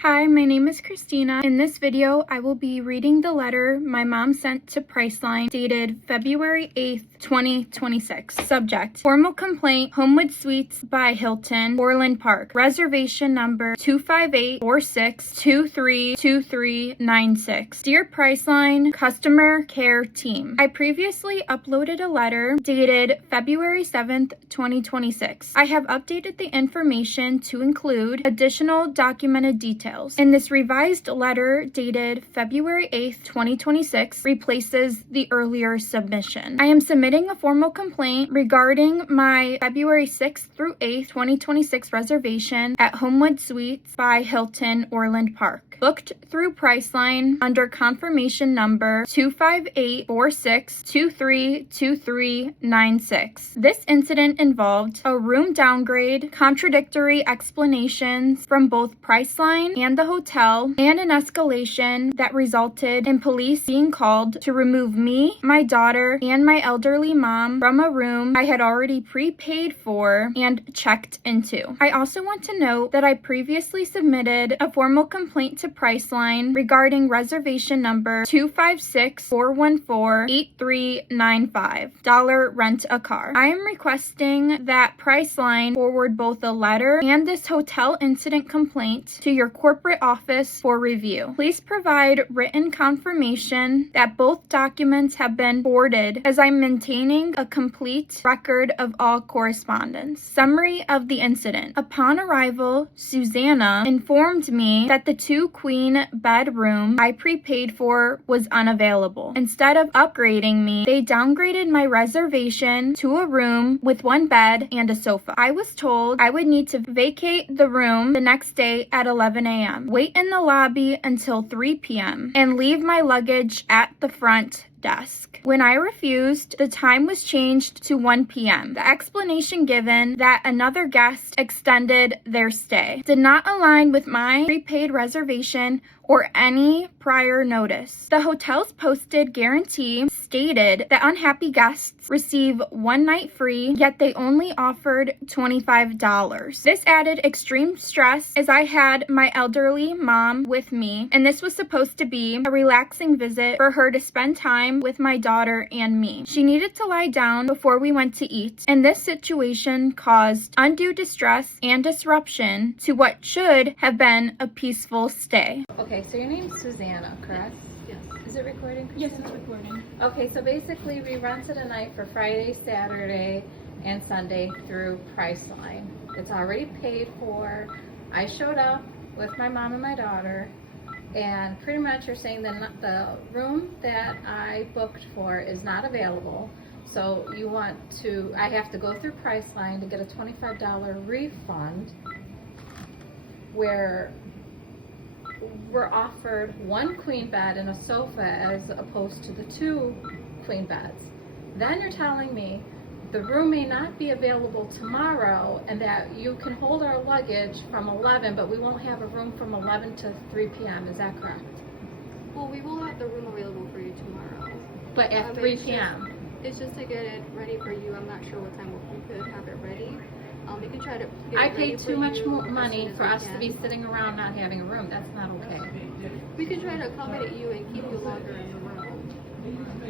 Hi, my name is Christina. In this video, I will be reading the letter my mom sent to Priceline dated February 8th, 2026. Subject: Formal complaint, Homewood Suites by Hilton, Orland Park. Reservation number 25846232396. Dear Priceline Customer Care Team, I previously uploaded a letter dated February 7th, 2026. I have updated the information to include additional documented details. In this revised letter dated February 8th, 2026 replaces the earlier submission. I am submitting a formal complaint regarding my February 6th through 8th, 2026 reservation at Homewood Suites by Hilton, Orland Park, booked through Priceline under confirmation number 25846232396. This incident involved a room downgrade, contradictory explanations from both Priceline and the hotel, and an escalation that resulted in police being called to remove me, my daughter, and my elderly mom from a room I had already prepaid for and checked into. I also want to note that I previously submitted a formal complaint to Priceline regarding reservation number 256-414-8395, rent a car. I am requesting that Priceline forward both a letter and this hotel incident complaint to your corporate office for review. Please provide written confirmation that both documents have been forwarded, as I'm maintaining a complete record of all correspondence. Summary of the incident. Upon arrival, Susanna informed me that the 2-queen bedroom I prepaid for was unavailable. Instead of upgrading me, they downgraded my reservation to a room with 1 bed and a sofa. I was told I would need to vacate the room the next day at 11 a.m., wait in the lobby until 3 p.m., and leave my luggage at the front desk. When I refused, the time was changed to 1 p.m. The explanation given that another guest extended their stay did not align with my prepaid reservation or any prior notice. The hotel's posted guarantee stated that unhappy guests receive 1 night free, yet they only offered $25. This added extreme stress as I had my elderly mom with me, and this was supposed to be a relaxing visit for her to spend time with my daughter and me. She needed to lie down before we went to eat, and this situation caused undue distress and disruption to what should have been a peaceful stay. Okay, so your name's Susanna, correct? Yes. Is it recording? Yes, it's recording. Okay, so basically we rented a night for Friday, Saturday, and Sunday through Priceline. It's already paid for. I showed up with my mom and my daughter, and pretty much you're saying that the room that I booked for is not available. So you want to, I have to go through Priceline to get a $25 refund, where we're offered 1 queen bed and a sofa as opposed to the 2 queen beds. Then you're telling me the room may not be available tomorrow and that you can hold our luggage from 11, but we won't have a room from 11 to 3 p.m. Is that correct? Well, we will have the room available for you tomorrow. But at 3 p.m. It's just to get it ready for you. I'm not sure what time we could have it ready. We can try to get I it ready paid for too much you money as soon as for we us to can. be sitting around not having a room. That's not okay. We can try to accommodate you and keep you longer in the room.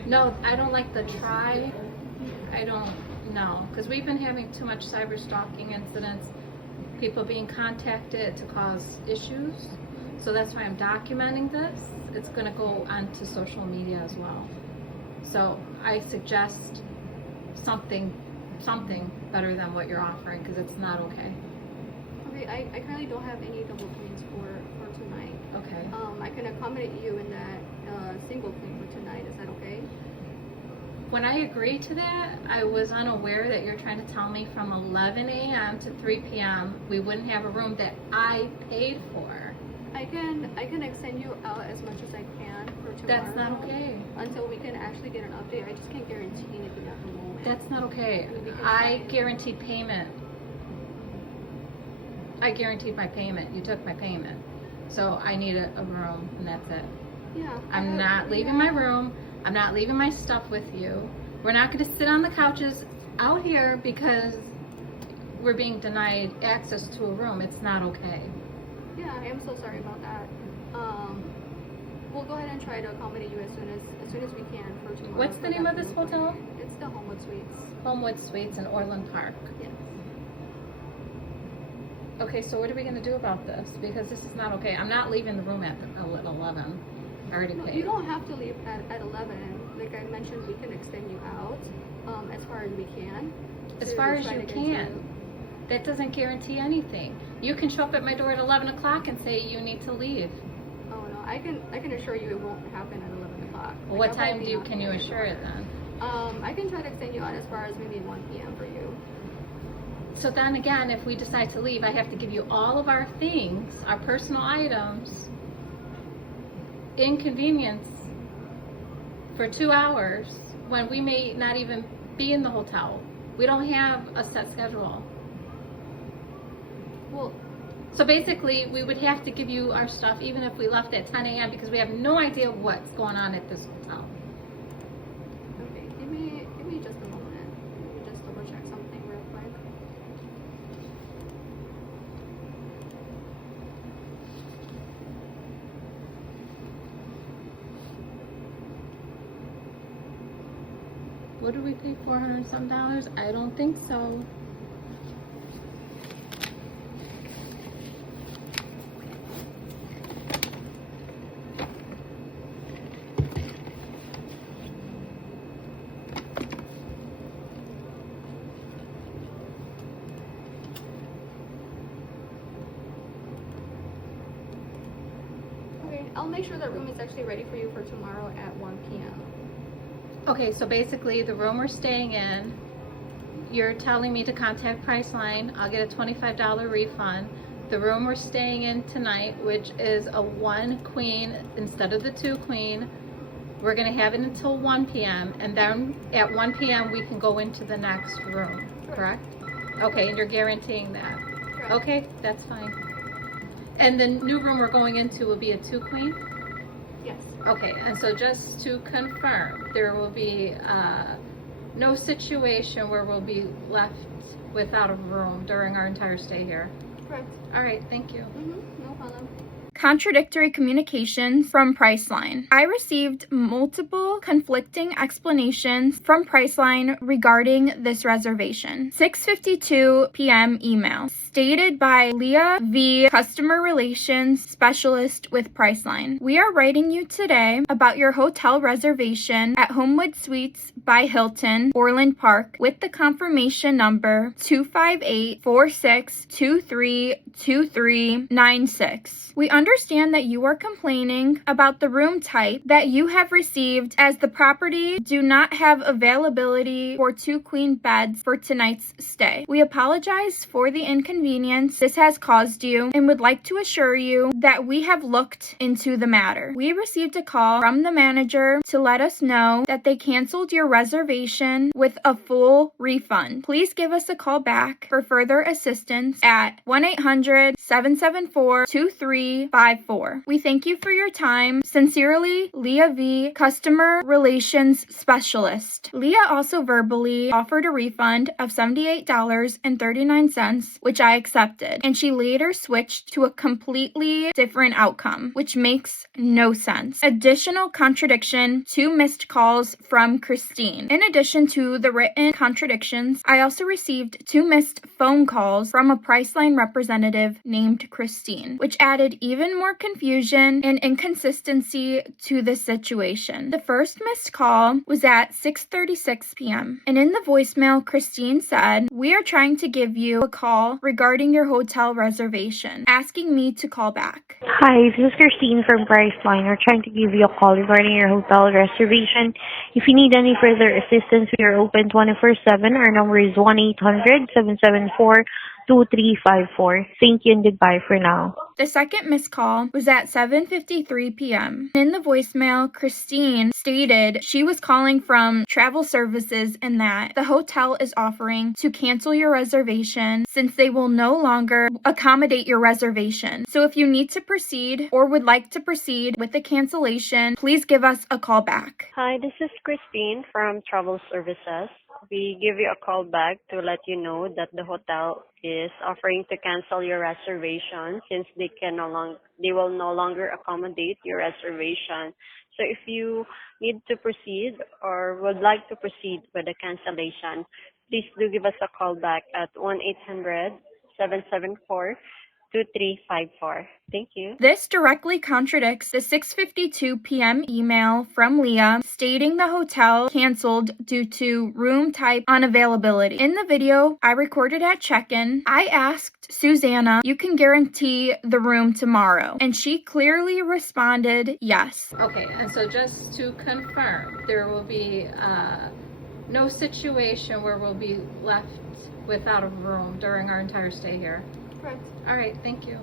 No, I don't like the try. I don't know, because we've been having too much cyber stalking incidents, people being contacted to cause issues. So that's why I'm documenting this. It's going to go onto social media as well. So I suggest something better than what you're offering, because it's not okay. Okay, I currently don't have any double queens for tonight. Okay. I can accommodate you in that single queen for tonight. Is that okay? When I agreed to that, I was unaware that you're trying to tell me from 11 a.m. to 3 p.m. we wouldn't have a room that I paid for. I can extend you out as much as I can for tomorrow. That's not okay. Until we can actually get an update. I just can't guarantee anything at the moment. That's not okay. We can I try. guaranteed payment. I guaranteed my payment. You took my payment. So I need a room, and that's it. Yeah. I'm not leaving my room. I'm not leaving my stuff with you. We're not going to sit on the couches out here because we're being denied access to a room. It's not okay. Yeah, I am so sorry about that. We'll go ahead and try to accommodate you as soon as we can for tomorrow. What's the name of this hotel? It's the Homewood Suites. Homewood Suites in Orland Park. Yes. Okay, so what are we gonna do about this? Because this is not okay. I'm not leaving the room at 11. I already No, paid. you don't have to leave at 11. Like I mentioned, we can extend you out as far as we can. As to far as try you to get can. That doesn't guarantee anything. You can show up at my door at 11 o'clock and say you need to leave. Oh no, I can assure you it won't happen at 11 o'clock. Well, what time can you assure it then? I can try to extend you out as far as maybe 1 p.m. for you. So then again, if we decide to leave, I have to give you all of our things, our personal items, inconvenience for 2 hours when we may not even be in the hotel. We don't have a set schedule. Well, So basically, we would have to give you our stuff even if we left at 10 a.m. because we have no idea what's going on at this hotel. okay, give me just a moment. Let me just double check something real quick. What did we pay, $400 and some? I don't think so. Okay, I'll make sure that room is actually ready for you for tomorrow at 1 p.m. Okay, so basically the room we're staying in, you're telling me to contact Priceline. I'll get a $25 refund. The room we're staying in tonight, which is a 1 queen instead of the 2 queen, we're gonna have it until 1 p.m. and then at 1 p.m. we can go into the next room, correct? Okay, and you're guaranteeing that? Correct. Okay, that's fine. And the new room we're going into will be a 2 queen? Yes. Okay, and so just to confirm, there will be no situation where we'll be left without a room during our entire stay here. Correct. All right, thank you. No problem. Contradictory communications from Priceline. I received multiple conflicting explanations from Priceline regarding this reservation. 6:52 p.m. email stated by Leah V, Customer Relations Specialist with Priceline. We are writing you today about your hotel reservation at Homewood Suites by Hilton, Orland Park, with the confirmation number 258-4623-2396. We understand that you are complaining about the room type that you have received, as the property do not have availability for 2 queen beds for tonight's stay. We apologize for the inconvenience this has caused you and would like to assure you that we have looked into the matter. We received a call from the manager to let us know that they canceled your reservation with a full refund. Please give us a call back for further assistance at 1-800-774-2354. We thank you for your time. Sincerely, Leah V, Customer Relations Specialist. Leah also verbally offered a refund of $78.39, which I accepted, and she later switched to a completely different outcome, which makes no sense. Additional contradiction: 2 missed calls from Christine. In addition to the written contradictions, I also received 2 missed phone calls from a Priceline representative named Christine, which added even more confusion and inconsistency to the situation. The first missed call was at 6:36 p.m. and in the voicemail, Christine said, "We are trying to give you a call regarding your hotel reservation, asking me to call back." Hi, this is Christine from Priceline. We're trying to give you a call regarding your hotel reservation. If you need any further assistance, we are open 24/7. Our number is 1-800-774-2354. Thank you and goodbye for now. The second missed call was at 7:53 p.m. In the voicemail, Christine stated she was calling from travel services and that the hotel is offering to cancel your reservation since they will no longer accommodate your reservation. So if you need to proceed or would like to proceed with the cancellation, please give us a call back. Hi, this is Christine from Travel Services. We give you a call back to let you know that the hotel is offering to cancel your reservation since they will no longer accommodate your reservation. So if you need to proceed or would like to proceed with the cancellation, please do give us a call back at 1-800-774-2354. Thank you. This directly contradicts the 6:52 p.m. email from Leah stating the hotel canceled due to room type unavailability. In the video I recorded at check-in, I asked Susanna, "You can guarantee the room tomorrow?" And she clearly responded, "Yes." Okay, and so just to confirm, there will be no situation where we'll be left without a room during our entire stay here. Correct. All right, thank you.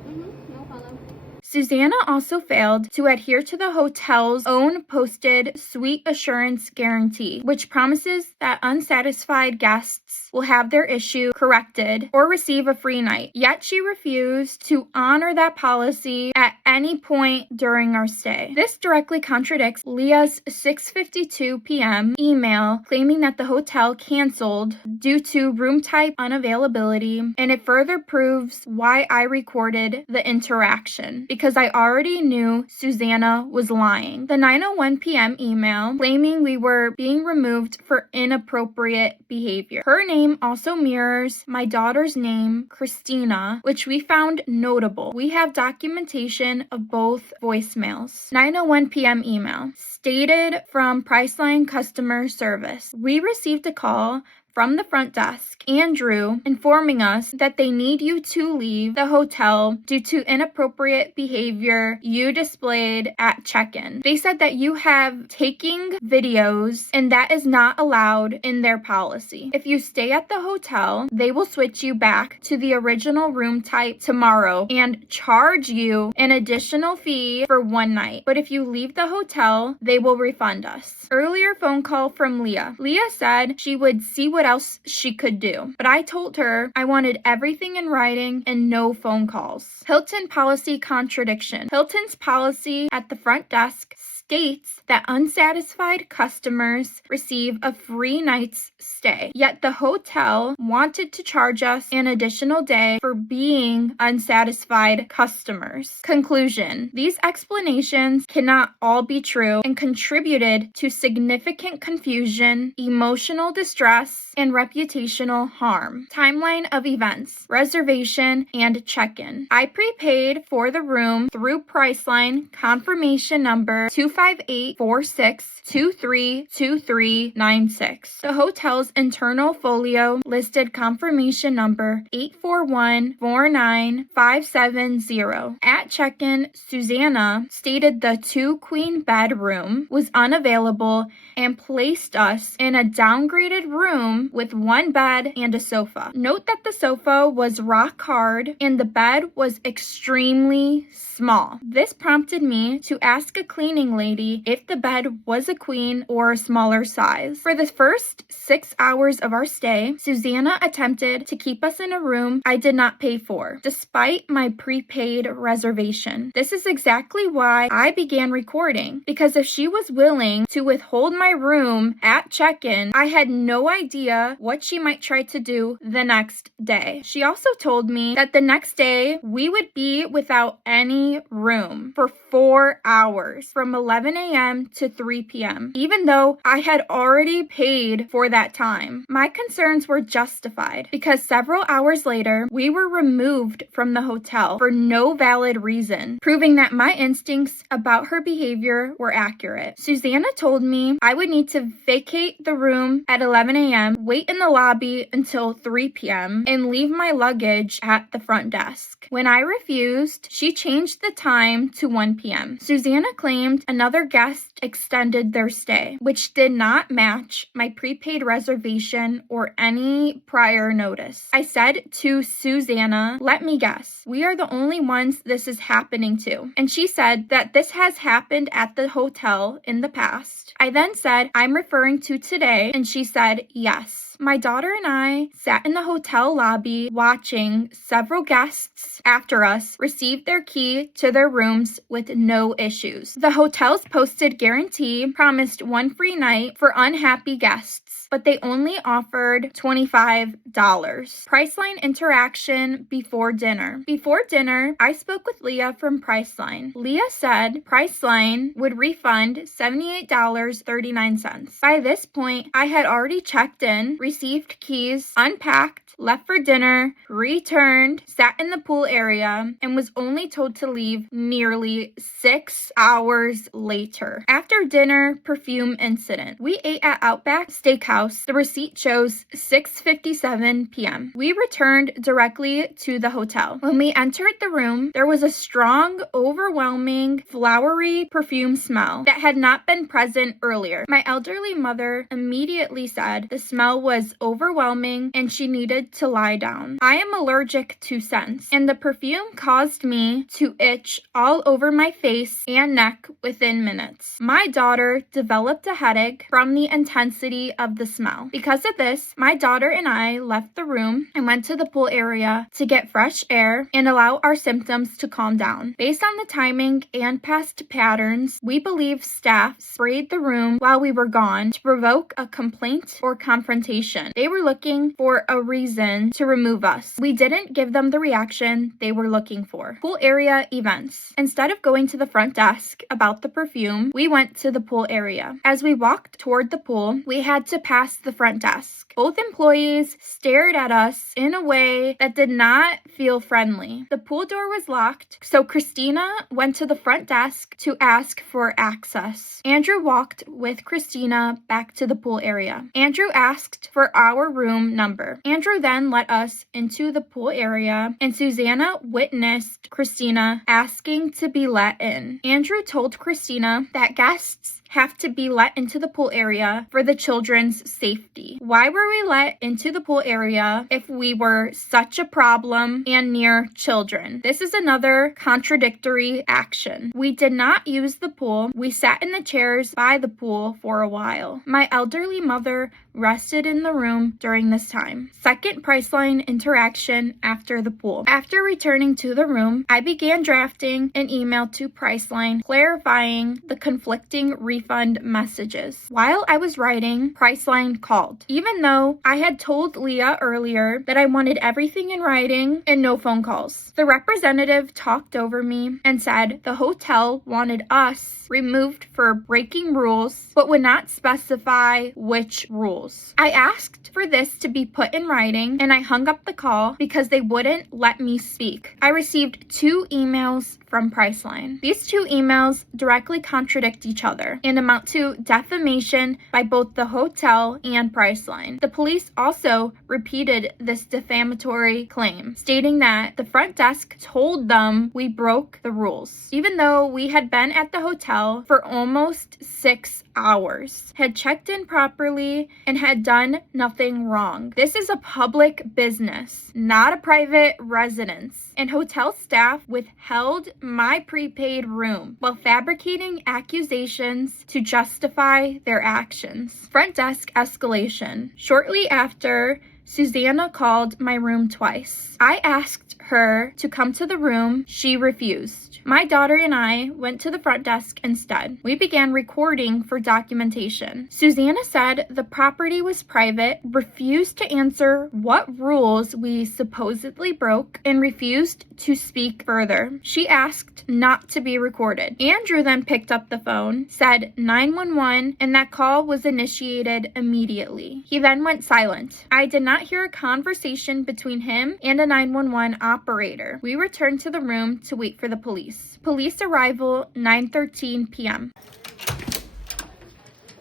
No problem. Susanna also failed to adhere to the hotel's own posted suite assurance guarantee, which promises that unsatisfied guests will have their issue corrected or receive a free night. Yet she refused to honor that policy at any point during our stay. This directly contradicts Leah's 6:52 p.m. email claiming that the hotel canceled due to room type unavailability, and it further proves why I recorded the interaction, because I already knew Susanna was lying. The 9:01 p.m. email claiming we were being removed for inappropriate behavior. Her name also mirrors my daughter's name, Christina, which we found notable. We have documentation of both voicemails. 9:01 p.m. email stated from Priceline customer service. We received a call from the front desk, Andrew, informing us that they need you to leave the hotel due to inappropriate behavior you displayed at check-in. They said that you have taking videos and that is not allowed in their policy. If you stay at the hotel, they will switch you back to the original room type tomorrow and charge you an additional fee for one night. But if you leave the hotel, they will refund us. Earlier phone call from Leah. Leah said she would see what else she could do, but I told her I wanted everything in writing and no phone calls. Hilton policy contradiction. Hilton's policy at the front desk states that unsatisfied customers receive a free night's stay, yet the hotel wanted to charge us an additional day for being unsatisfied customers. Conclusion: these explanations cannot all be true and contributed to significant confusion, emotional distress, and reputational harm. Timeline of events: reservation and check-in. I prepaid for the room through Priceline, confirmation number 25846232396. The hotel's internal folio listed confirmation number 84149570. At check-in, Susanna stated the 2-queen bedroom was unavailable and placed us in a downgraded room with 1 bed and a sofa. Note that the sofa was rock hard and the bed was extremely small. This prompted me to ask a cleaning lady if the bed was a queen or a smaller size. For the first 6 hours of our stay, Susanna attempted to keep us in a room I did not pay for, despite my prepaid reservation. This is exactly why I began recording, because if she was willing to withhold my room at check-in, I had no idea what she might try to do the next day. She also told me that the next day we would be without any room for 4 hours from 11 a.m. to 3 p.m., even though I had already paid for that time. My concerns were justified because several hours later, we were removed from the hotel for no valid reason, proving that my instincts about her behavior were accurate. Susanna told me I would need to vacate the room at 11 a.m., wait in the lobby until 3 p.m., and leave my luggage at the front desk. When I refused, she changed the time to 1 p.m. Susanna claimed another guest extended their stay, which did not match my prepaid reservation or any prior notice. I said to Susanna, "Let me guess, we are the only ones this is happening to." And she said that this has happened at the hotel in the past. I then said, "I'm referring to today," and she said, "Yes." My daughter and I sat in the hotel lobby watching several guests after us receive their key to their rooms with no issues. The hotel's posted guarantee promised 1 free night for unhappy guests, but they only offered $25. Priceline interaction before dinner. Before dinner, I spoke with Leah from Priceline. Leah said Priceline would refund $78.39. By this point, I had already checked in, received keys, unpacked, left for dinner, returned, sat in the pool area, and was only told to leave nearly 6 hours later. After dinner, perfume incident. We ate at Outback Steakhouse. The receipt shows 6:57 p.m. We returned directly to the hotel. When we entered the room, there was a strong, overwhelming, flowery perfume smell that had not been present earlier. My elderly mother immediately said the smell was overwhelming and she needed to lie down. I am allergic to scents, and the perfume caused me to itch all over my face and neck within minutes. My daughter developed a headache from the intensity of the smell. Because of this, my daughter and I left the room and went to the pool area to get fresh air and allow our symptoms to calm down. Based on the timing and past patterns, we believe staff sprayed the room while we were gone to provoke a complaint or confrontation. They were looking for a reason to remove us. We didn't give them the reaction they were looking for. Pool area events. Instead of going to the front desk about the perfume, we went to the pool area. As we walked toward the pool, we had to pass the front desk. Both employees stared at us in a way that did not feel friendly. The pool door was locked, so Christina went to the front desk to ask for access. Andrew walked with Christina back to the pool area. Andrew asked for our room number. Andrew then let us into the pool area, and Susanna witnessed Christina asking to be let in. Andrew told Christina that guests have to be let into the pool area for the children's safety. Why were we let into the pool area if we were such a problem and near children? This is another contradictory action. We did not use the pool. We sat in the chairs by the pool for a while. My elderly mother rested in the room during this time. Second Priceline interaction after the pool. After returning to the room, I began drafting an email to Priceline clarifying the conflicting refund messages. While I was writing, Priceline called. Even though I had told Leah earlier that I wanted everything in writing and no phone calls. The representative talked over me and said the hotel wanted us removed for breaking rules, but would not specify which rules. I asked for this to be put in writing, and I hung up the call because they wouldn't let me speak. I received 2 emails from Priceline. These 2 emails directly contradict each other and amount to defamation by both the hotel and Priceline. The police also repeated this defamatory claim, stating that the front desk told them we broke the rules, even though we had been at the hotel for almost 6 hours, had checked in properly, and had done nothing wrong. This is a public business, not a private residence, and hotel staff withheld my prepaid room while fabricating accusations to justify their actions. Front desk escalation. Shortly after, Susanna called my room twice. I asked her to come to the room. She refused. My daughter and I went to the front desk instead. We began recording for documentation. Susanna said the property was private, refused to answer what rules we supposedly broke, and refused to speak further. She asked not to be recorded. Andrew then picked up the phone, said 911, and that call was initiated immediately. He then went silent. I did not hear a conversation between him and a 911 operator. We returned to the room to wait for the police. Police arrival 9:13 p.m.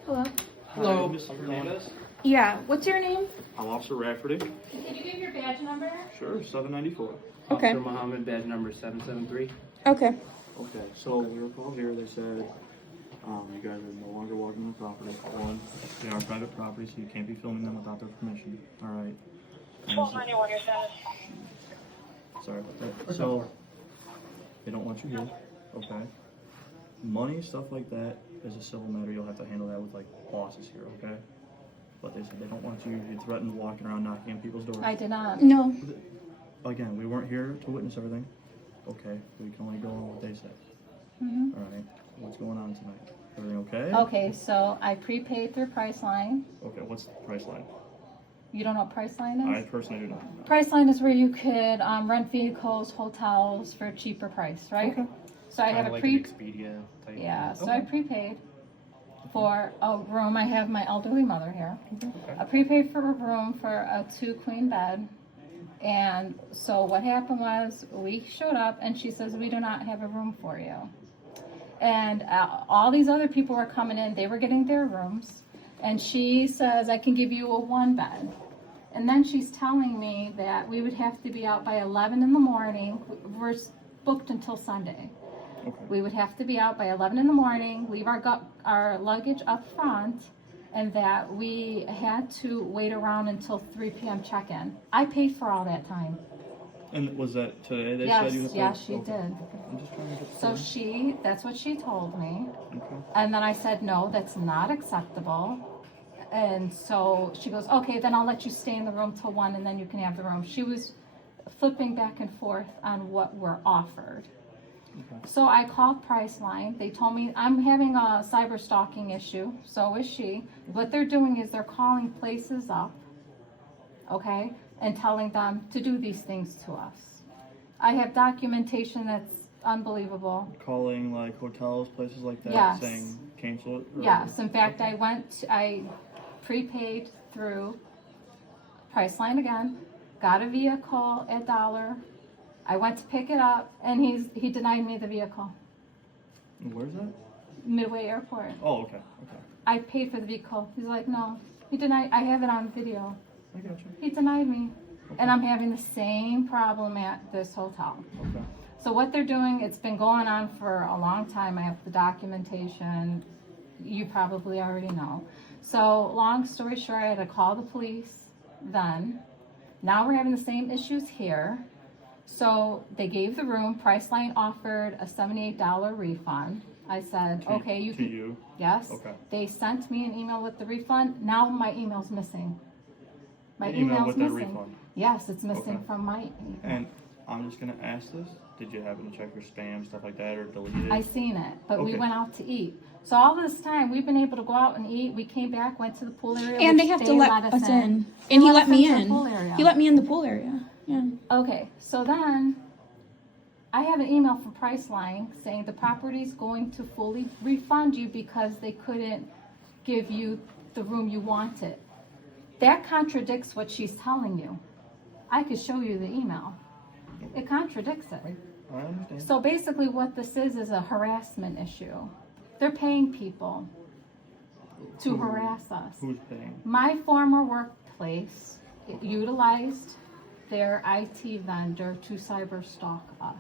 Hello. Hello, Mr. Hernandez. Yeah, what's your name? I'm Officer Rafferty. Can you give your badge number? Sure, 794. Okay. Officer Muhammad, badge number 773. Okay. Okay, so we were called here. They said you guys are no longer walking the property. One, they are private property, so you can't be filming them without their permission. All right. 1291, your status. Sorry about that. So they don't want you here. Okay. Money, stuff like that is a civil matter. You'll have to handle that with like bosses here. Okay. But they said they don't want you. You threatened walking around knocking on people's doors. I did not. No. Again, we weren't here to witness everything. Okay, we can only go on what they said. Mm-hmm. All right, what's going on tonight? Everything okay? Okay, so I prepaid through Priceline. Okay, what's Priceline? You don't know what Priceline I is? personally do not. Priceline is where you could rent vehicles, hotels for a cheaper price, right? Okay. So I have Kinda a like pre. an Expedia type. Yeah, so Okay. I prepaid for a room. I have my elderly mother here. Okay. I prepaid for a room for a 2-queen bed. And so what happened was we showed up and she says, we do not have a room for you. And all these other people were coming in. They were getting their rooms. And she says, I can give you a 1 bed. And then she's telling me that we would have to be out by 11 in the morning. We're booked until Sunday. Okay. We would have to be out by 11 in the morning, leave our luggage up front, and that we had to wait around until 3 p.m. check-in. I paid for all that time. And was that today? They Yes, said you had to- yes, she okay. did. I'm just trying to get So through. that's what she told me. Okay. And then I said, no, that's not acceptable. And so she goes, okay, then I'll let you stay in the room till 1 and then you can have the room. She was flipping back and forth on what we're offered. Okay. So I called Priceline. They told me I'm having a cyber stalking issue. So is she. What they're doing is they're calling places up, okay, and telling them to do these things to us. I have documentation that's unbelievable. Calling like hotels, places like that, Yes. saying cancel it? Or- Yes, in fact, I prepaid through Priceline again, got a vehicle at $1. I went to pick it up, and he denied me the vehicle. And where's that? Midway Airport. Oh, okay. Okay. I paid for the vehicle. He's like, no. He denied. I have it on video. I got you. He denied me, and I'm having the same problem at this hotel. Okay. So what they're doing, it's been going on for a long time. I have the documentation. You probably already know. So long story short, I had to call the police then. Now we're having the same issues here. So they gave the room. Priceline offered a $78 refund. I said, okay, you To can. you? Yes. Okay. They sent me an email with the refund. Now my email's missing. My An email email's with that missing. refund? Yes, it's missing Okay. from my email. And I'm just gonna ask this. Did you happen to check your spam, stuff like that, or delete it? I seen it, but we Okay. went out to eat. So all this time, we've been able to go out and eat. We came back, went to the pool area. And which they have to let us in. They And he let let us me into the in. pool area. He let me in the pool area. Yeah. Okay, so then I have an email from Priceline saying the property's going to fully refund you because they couldn't give you the room you wanted. That contradicts what she's telling you. I could show you the email. It contradicts it. I understand. So basically what this is a harassment issue. They're paying people to harass us. Who's paying? My former workplace utilized their IT vendor to cyber stalk us.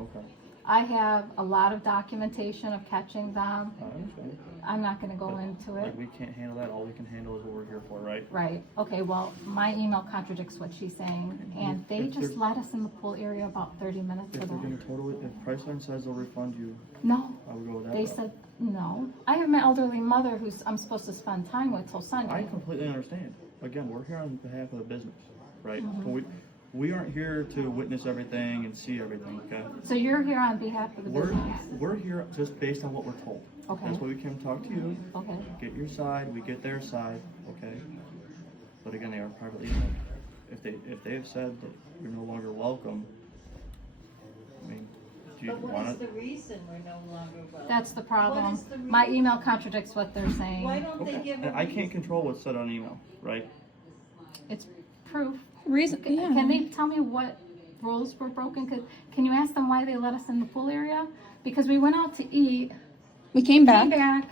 Okay. I have a lot of documentation of catching them. I understand. I'm not gonna go into it. Like, we can't handle that. All we can handle is what we're here for, right? Right, okay, well, my email contradicts what she's saying, and they If just they're- let us in the pool area about 30 minutes If ago. they're gonna total it, if Priceline says they'll refund you, No, I would go with that. they route. said, no. I have my elderly mother who's, I'm supposed to spend time with till I Sunday. completely understand. Again, we're here on behalf of the business, right? Mm-hmm. But we aren't here to witness everything and see everything, okay? So you're here on behalf of the business? We're here just based on what we're told. Okay. That's why we came to talk to you, Okay, get your side, we get their side, okay? But again, they are privately owned. If they have said that you're no longer welcome, I mean, do you But what want is to? the reason we're no longer welcome? that's the problem. What is the My reason? email contradicts what they're Why saying. don't they Okay, give a and I can't reason? control what's said on email, right? It's proof. Reason. Can Yeah. they tell me what rules were broken? Can you ask them why they let us in the pool area? Because we went out to eat, We came came back. back.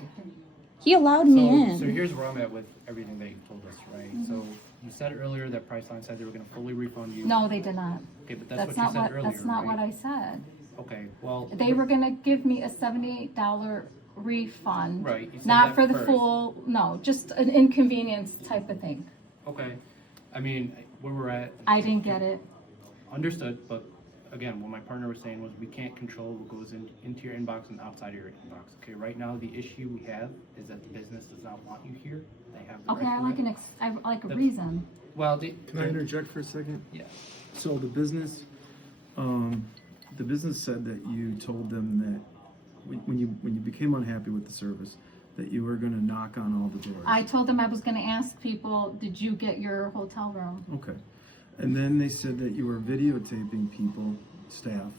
He allowed me in. So here's where I'm at with everything that you told us, right? So you said earlier that Priceline said they were gonna fully refund you. No, they did not. Okay, but That's that's what you not said what, earlier, that's not right? what I said. Okay, well. They were gonna give me a $78 refund. Right, you said Not that for the first. full, no, just an inconvenience type of thing. Okay, I mean, where we're at. I didn't get it. Understood, but again, what my partner was saying was we can't control what goes into your inbox and outside of your inbox. Okay, right now the issue we have is that the business does not want you here. They have the Okay, right I to like it. I like a That's- reason. Well, Can I interject for a second? Yeah. So the business said that you told them that when you became unhappy with the service, that you were going to knock on all the doors. I told them I was gonna ask people, did you get your hotel room? Okay. And then they said that you were videotaping people, staff,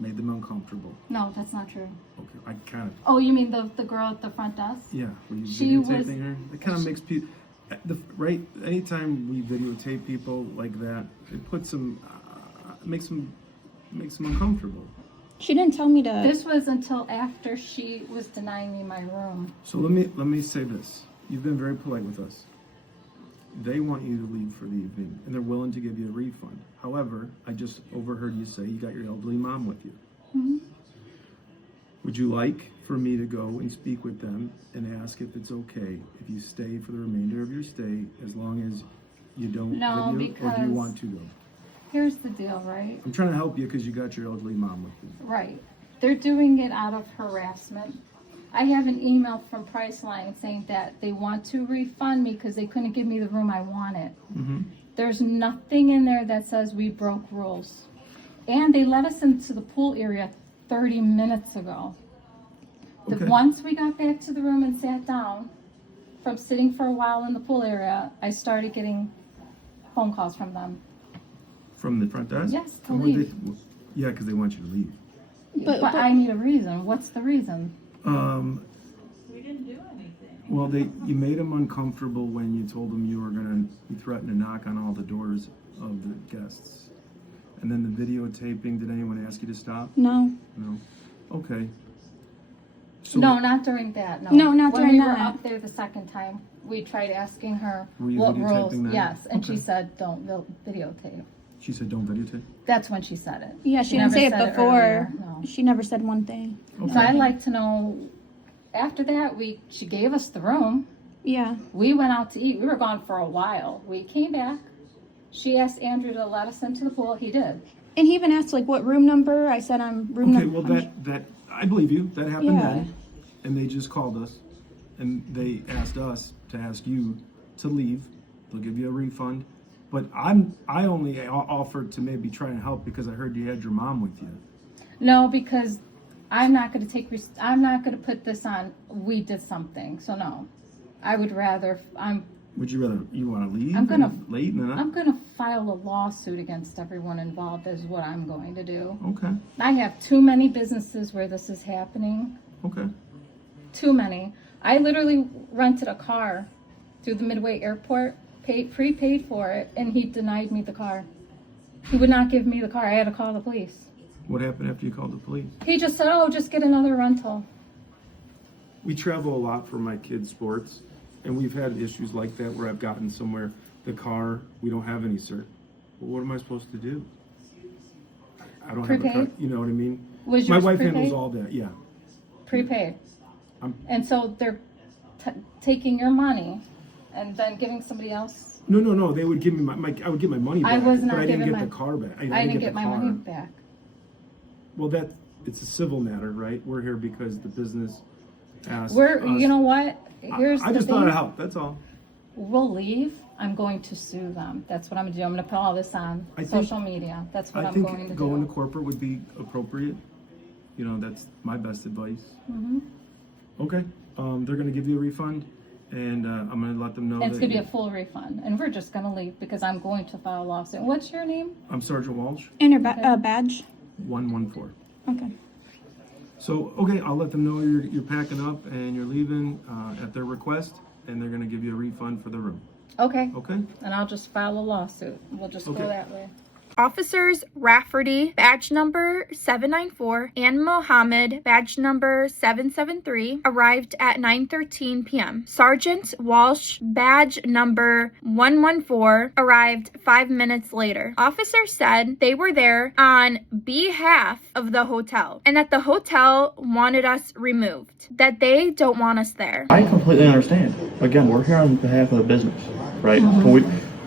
made them uncomfortable. No, that's not true. Okay, I kind of, Oh, you mean the girl at the front desk? yeah, were you She was- videotaping her? It kind of makes people, right, anytime we videotape people like that, it puts them, makes them uncomfortable. She didn't tell me to. This was until after she was denying me my room. So let me say this. You've been very polite with us. They want you to leave for the evening, and they're willing to give you a refund. However, I just overheard you say you got your elderly mom with you. Mhm. Would you like for me to go and speak with them and ask if it's okay if you stay for the remainder of your stay, as long as you don't No, video, or do you because- want to go? Here's the deal, right? I'm trying to help you because you got your elderly mom with you. Right. They're doing it out of harassment. I have an email from Priceline saying that they want to refund me because they couldn't give me the room I wanted. Mm-hmm. There's nothing in there that says we broke rules. And they let us into the pool area 30 minutes ago. Okay. Once we got back to the room and sat down, from sitting for a while in the pool area, I started getting phone calls from them. From the front desk? Yes, to And what leave. Yeah, because they want you to leave. But I need a reason. What's the reason? We didn't do anything. Well, you made them uncomfortable when you told them you threatened to knock on all the doors of the guests. And then the videotaping, did anyone ask you to stop? No. No? Okay. So No, not during that, no. No, not when during we that. were up there the second time, we tried asking her Were you what videotaping rules. then? Yes, and she Okay. said, don't videotape. She said don't videotape? That's when she said it. Yeah, she didn't never say it said before. earlier, no. She never said one thing. Okay. So I'd like to know, after that, she gave us the room. Yeah. We went out to eat. We were gone for a while. We came back. She asked Andrew to let us into the pool. He did. And he even asked, like, what room number? I said, I'm room Okay, number. well, that I believe you. That happened Yeah. then. And they just called us. And they asked us to ask you to leave. They'll give you a refund. But I only offered to maybe try and help because I heard you had your mom with you. No, because I'm not going to I'm not going to put this on, we did something. So no, I would rather, Would you rather, you want to leave? I'm gonna- late and then I'm going to file a lawsuit against everyone involved is what I'm going to do. Okay, I have too many businesses where this is happening. okay. Too many. I literally rented a car through the Midway Airport, prepaid for it, and he denied me the car. He would not give me the car. I had to call the police. What happened after you called the police? He just said, oh, just get another rental. We travel a lot for my kids' sports, and we've had issues like that where I've gotten somewhere, the car, we don't have any, sir. Well, what am I supposed to do? I don't have a car, Prepaid? you know what I mean? Was My yours wife prepaid? handles all that, yeah. Prepaid. I'm- And so they're taking your money and then giving somebody else. No, they would give me I would get my money back. I was not but I didn't given get my- the car back. I didn't get the my car. money back. Well, it's a civil matter, right? We're here because the business asked You know what? Here's I the just thing. thought I'd help, that's all. We'll leave. I'm going to sue them. That's what I'm going to do. I'm going to put all this on I think- social media. That's what I I'm think going to going do. to corporate would be appropriate. You know, that's my best advice. Mhm. Okay, they're gonna give you a refund, and I'm gonna let them know And it's that going to be a full refund. And we're just going to leave because I'm going to file a lawsuit. What's your name? I'm Sergeant Walsh, And her badge? 114. Okay. So, okay, I'll let them know you're packing up and you're leaving at their request, and they're gonna give you a refund for the room. Okay. Okay? And I'll just file a lawsuit. We'll just Okay. go that way. Officers Rafferty, badge number 794, and Mohammed, badge number 773, arrived at 9:13 p.m. Sergeant Walsh, badge number 114, arrived 5 minutes later. Officers said they were there on behalf of the hotel and that the hotel wanted us removed, that they don't want us there. I completely understand. Again, we're here on behalf of the business, right?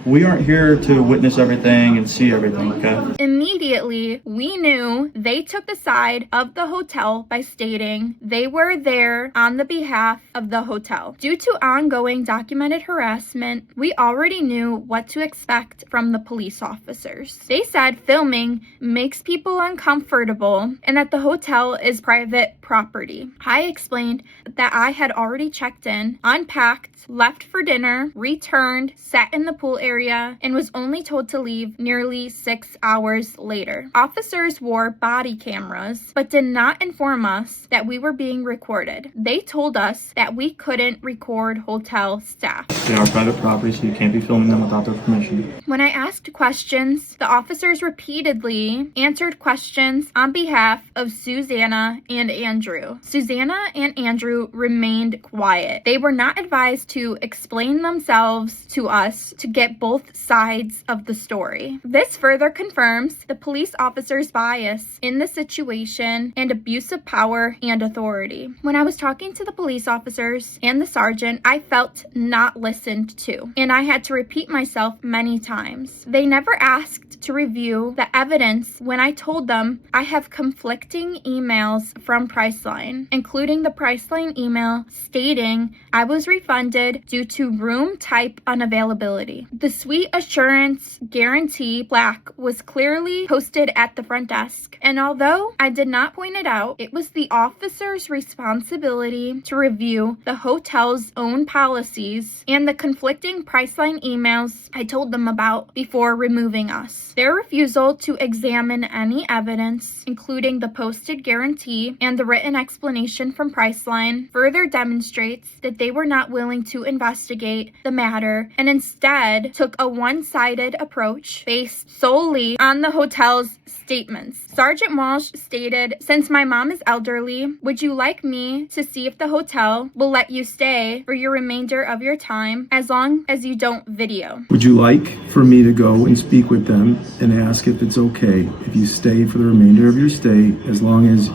We aren't here to witness everything and see everything, okay? Immediately, we knew they took the side of the hotel by stating they were there on the behalf of the hotel. Due to ongoing documented harassment, we already knew what to expect from the police officers. They said filming makes people uncomfortable and that the hotel is private property. I explained that I had already checked in, unpacked, left for dinner, returned, sat in the pool area, and was only told to leave nearly 6 hours later. Officers wore body cameras, but did not inform us that we were being recorded. They told us that we couldn't record hotel staff. They are private property, so you can't be filming them without their permission. When I asked questions, the officers repeatedly answered questions on behalf of Susanna and Andrew. Susanna and Andrew remained quiet. They were not advised to explain themselves to us to get both sides of the story. This further confirms the police officer's bias in the situation and abuse of power and authority. When I was talking to the police officers and the sergeant, I felt not listened to, and I had to repeat myself many times. They never asked to review the evidence when I told them I have conflicting emails from Priceline, including the Priceline email stating I was refunded due to room type unavailability. The suite assurance guarantee plaque was clearly posted at the front desk, and although I did not point it out, it was the officer's responsibility to review the hotel's own policies and the conflicting Priceline emails I told them about before removing us. Their refusal to examine any evidence, including the posted guarantee and the written explanation from Priceline, further demonstrates that they were not willing to investigate the matter and instead took a one-sided approach based solely on the hotel's statements. Sergeant Walsh stated, "Since my mom is elderly, would you like me to see if the hotel will let you stay for your remainder of your time as long as you don't video?" Would you like for me to go and speak with them and ask if it's okay if you stay for the remainder of your stay as long as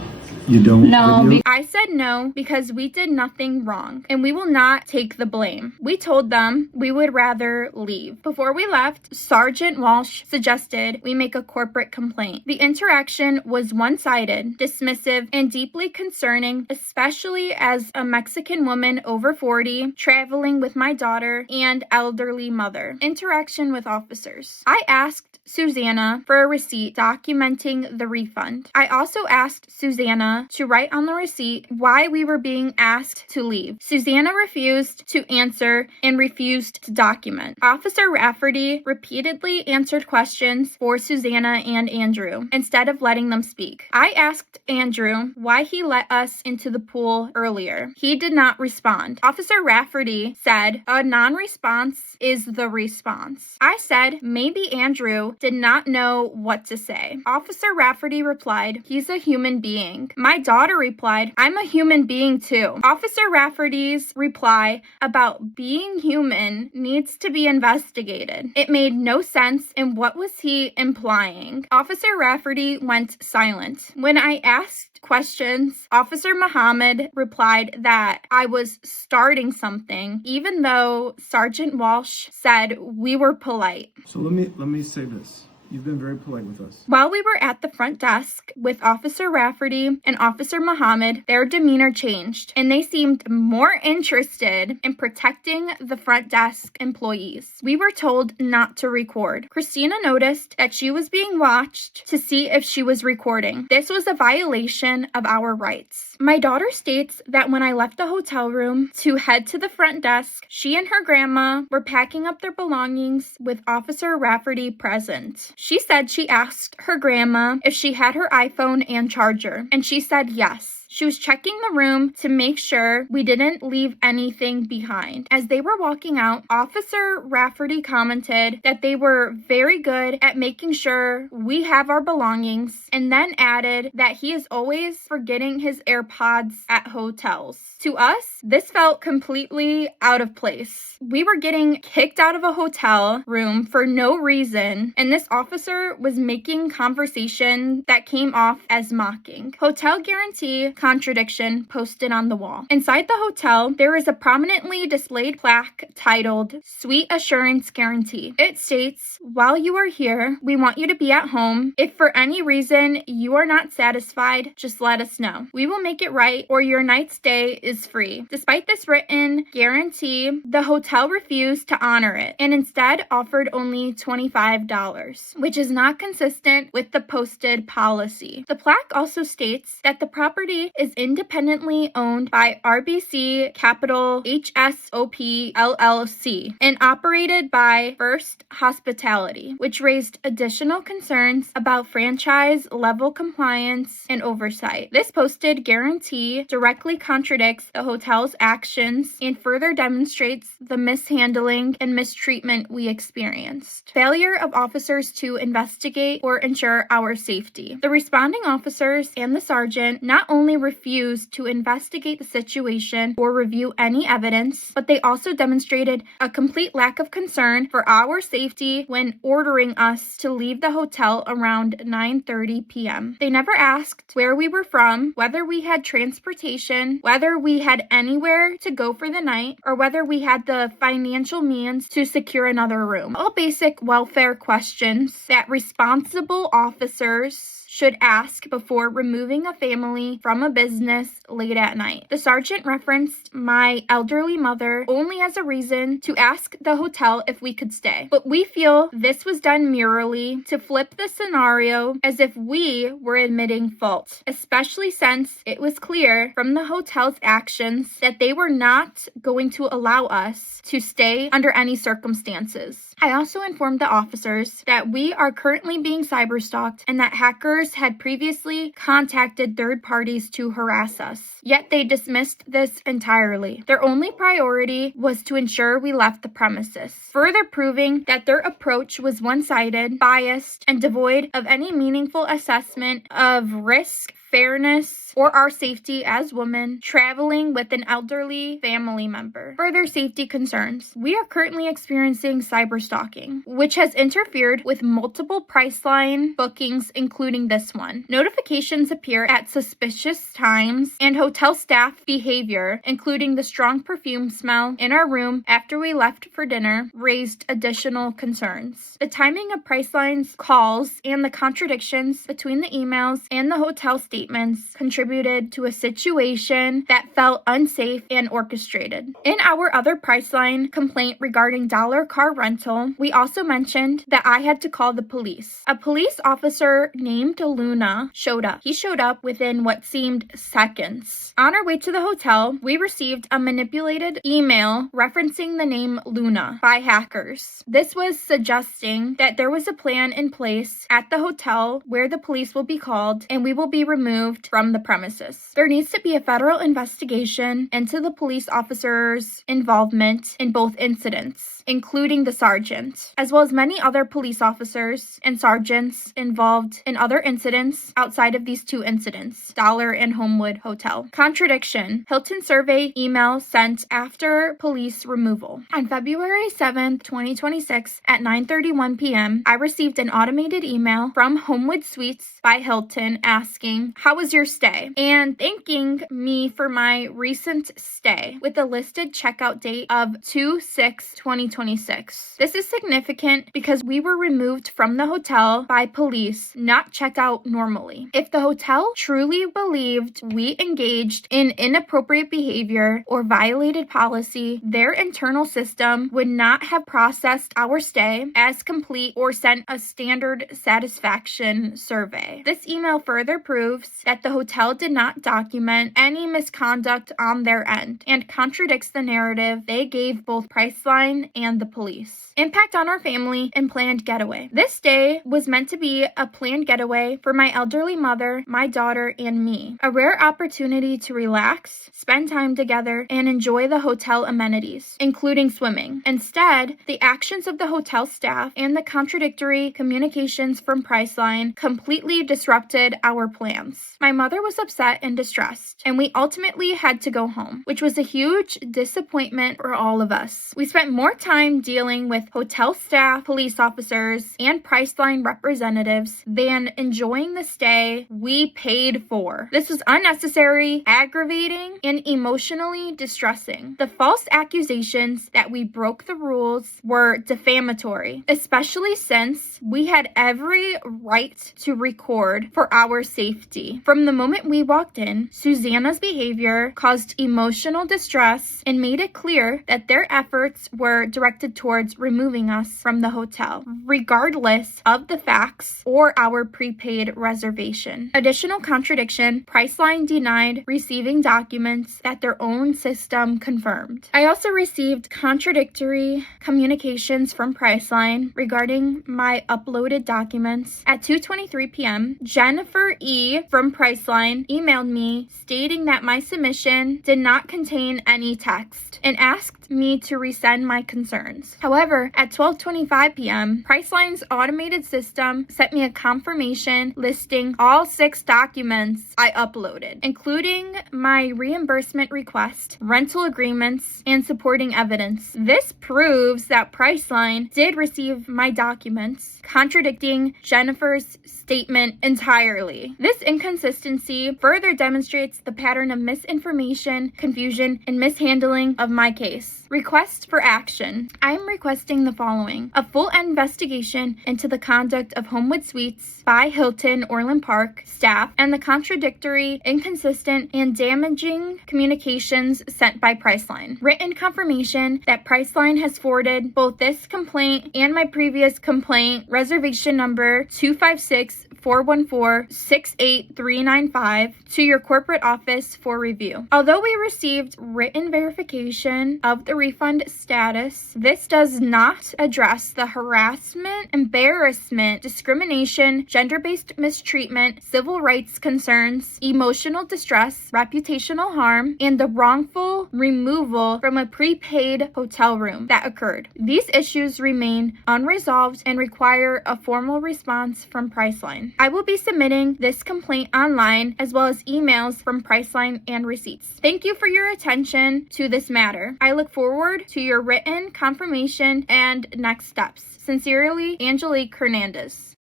you don't video? I said no because we did nothing wrong and we will not take the blame. We told them we would rather leave. Before we left, Sergeant Walsh suggested we make a corporate complaint. The interaction was one-sided, dismissive, and deeply concerning, especially as a Mexican woman over 40 traveling with my daughter and elderly mother. Interaction with officers. I asked Susanna for a receipt documenting the refund. I also asked Susanna to write on the receipt why we were being asked to leave. Susanna refused to answer and refused to document. Officer Rafferty repeatedly answered questions for Susanna and Andrew instead of letting them speak. I asked Andrew why he let us into the pool earlier. He did not respond. Officer Rafferty said a non-response is the response. I said maybe Andrew did not know what to say. Officer Rafferty replied, "He's a human being." My daughter replied, "I'm a human being too." Officer Rafferty's reply about being human needs to be investigated. It made no sense, and what was he implying? Officer Rafferty went silent. When I asked questions, Officer Muhammad replied that I was starting something, even though Sergeant Walsh said we were polite. So let me say this. You've been very polite with us. While we were at the front desk with Officer Rafferty and Officer Muhammad, their demeanor changed, and they seemed more interested in protecting the front desk employees. We were told not to record. Christina noticed that she was being watched to see if she was recording. This was a violation of our rights. My daughter states that when I left the hotel room to head to the front desk, she and her grandma were packing up their belongings with Officer Rafferty present. She said she asked her grandma if she had her iPhone and charger, and she said yes. She was checking the room to make sure we didn't leave anything behind. As they were walking out, Officer Rafferty commented that they were very good at making sure we have our belongings, and then added that he is always forgetting his AirPods at hotels. To us, this felt completely out of place. We were getting kicked out of a hotel room for no reason, and this officer was making conversation that came off as mocking. Hotel guarantee contradiction posted on the wall. Inside the hotel, there is a prominently displayed plaque titled Suite Assurance Guarantee. It states, "While you are here, we want you to be at home. If for any reason you are not satisfied, just let us know. We will make it right, or your night stay is free." Despite this written guarantee, the hotel refused to honor it and instead offered only $25, which is not consistent with the posted policy. The plaque also states that the property is independently owned by RBC Capital HSOP LLC and operated by First Hospitality, which raised additional concerns about franchise level compliance and oversight. This posted guarantee directly contradicts the hotel's actions and further demonstrates the mishandling and mistreatment we experienced. Failure of officers to investigate or ensure our safety. The responding officers and the sergeant not only refused to investigate the situation or review any evidence, but they also demonstrated a complete lack of concern for our safety when ordering us to leave the hotel around 9:30 p.m. They never asked where we were from, whether we had transportation, whether we had anywhere to go for the night, or whether we had the financial means to secure another room. All basic welfare questions that responsible officers should ask before removing a family from a business late at night. The sergeant referenced my elderly mother only as a reason to ask the hotel if we could stay. But we feel this was done merely to flip the scenario as if we were admitting fault, especially since it was clear from the hotel's actions that they were not going to allow us to stay under any circumstances. I also informed the officers that we are currently being cyberstalked and that hackers had previously contacted third parties to harass us. Yet they dismissed this entirely. Their only priority was to ensure we left the premises, further proving that their approach was one-sided, biased, and devoid of any meaningful assessment of risk, fairness, or our safety as women traveling with an elderly family member. Further safety concerns. We are currently experiencing cyberstalking, which has interfered with multiple Priceline bookings, including this one. Notifications appear at suspicious times, and hotel staff behavior, including the strong perfume smell in our room after we left for dinner, raised additional concerns. The timing of Priceline's calls and the contradictions between the emails and the hotel statements contributed to a situation that felt unsafe and orchestrated. In our other Priceline complaint regarding dollar car rental, we also mentioned that I had to call the police. A police officer named Luna showed up. He showed up within what seemed seconds. On our way to the hotel, we received a manipulated email referencing the name Luna by hackers. This was suggesting that there was a plan in place at the hotel where the police will be called and we will be removed from the premises. There needs to be a federal investigation into the police officers' involvement in both incidents, including the sergeant, as well as many other police officers and sergeants involved in other incidents outside of these two incidents, Dollar and Homewood Hotel. Contradiction. Hilton survey email sent after police removal. On February 7th, 2026 at 9:31 p.m., I received an automated email from Homewood Suites by Hilton asking, "How was your stay?" and thanking me for my recent stay with a listed checkout date of 2/6/2026. This is significant because we were removed from the hotel by police, not checked out normally. If the hotel truly believed we engaged in inappropriate behavior or violated policy, their internal system would not have processed our stay as complete or sent a standard satisfaction survey. This email further proves that the hotel did not document any misconduct on their end and contradicts the narrative they gave both Priceline and the police. Impact on our family and planned getaway. This day was meant to be a planned getaway for my elderly mother, my daughter, and me. A rare opportunity to relax, spend time together, and enjoy the hotel amenities, including swimming. Instead, the actions of the hotel staff and the contradictory communications from Priceline completely disrupted our plans. times. My mother was upset and distressed, and we ultimately had to go home, which was a huge disappointment for all of us. We spent more time dealing with hotel staff, police officers, and Priceline representatives than enjoying the stay we paid for. This was unnecessary, aggravating, and emotionally distressing. The false accusations that we broke the rules were defamatory, especially since we had every right to record for our safety. From the moment we walked in, Susanna's behavior caused emotional distress and made it clear that their efforts were directed towards removing us from the hotel, regardless of the facts or our prepaid reservation. Additional contradiction, Priceline denied receiving documents that their own system confirmed. I also received contradictory communications from Priceline regarding my uploaded documents. At 2:23 p.m., Jennifer E. from Priceline emailed me stating that my submission did not contain any text and asked me to resend my concerns. However, at 12:25 p.m., Priceline's automated system sent me a confirmation listing all 6 documents I uploaded, including my reimbursement request, rental agreements, and supporting evidence. This proves that Priceline did receive my documents, contradicting Jennifer's statement entirely. This inconsistency further demonstrates the pattern of misinformation, confusion, and mishandling of my case. Request for action. I am requesting the following: a full investigation into the conduct of Homewood Suites by Hilton Orland Park staff and the contradictory, inconsistent, and damaging communications sent by Priceline. Written confirmation that Priceline has forwarded both this complaint and my previous complaint, reservation number 256-414-68395, to your corporate office for review. Although we received written verification of the refund status, this does not address the harassment, embarrassment, discrimination, gender-based mistreatment, civil rights concerns, emotional distress, reputational harm, and the wrongful removal from a prepaid hotel room that occurred. These issues remain unresolved and require a formal response from Priceline. I will be submitting this complaint online as well as emails from Priceline and receipts. Thank you for your attention to this matter. I look forward to your written confirmation and next steps. Sincerely, Angelique Hernandez.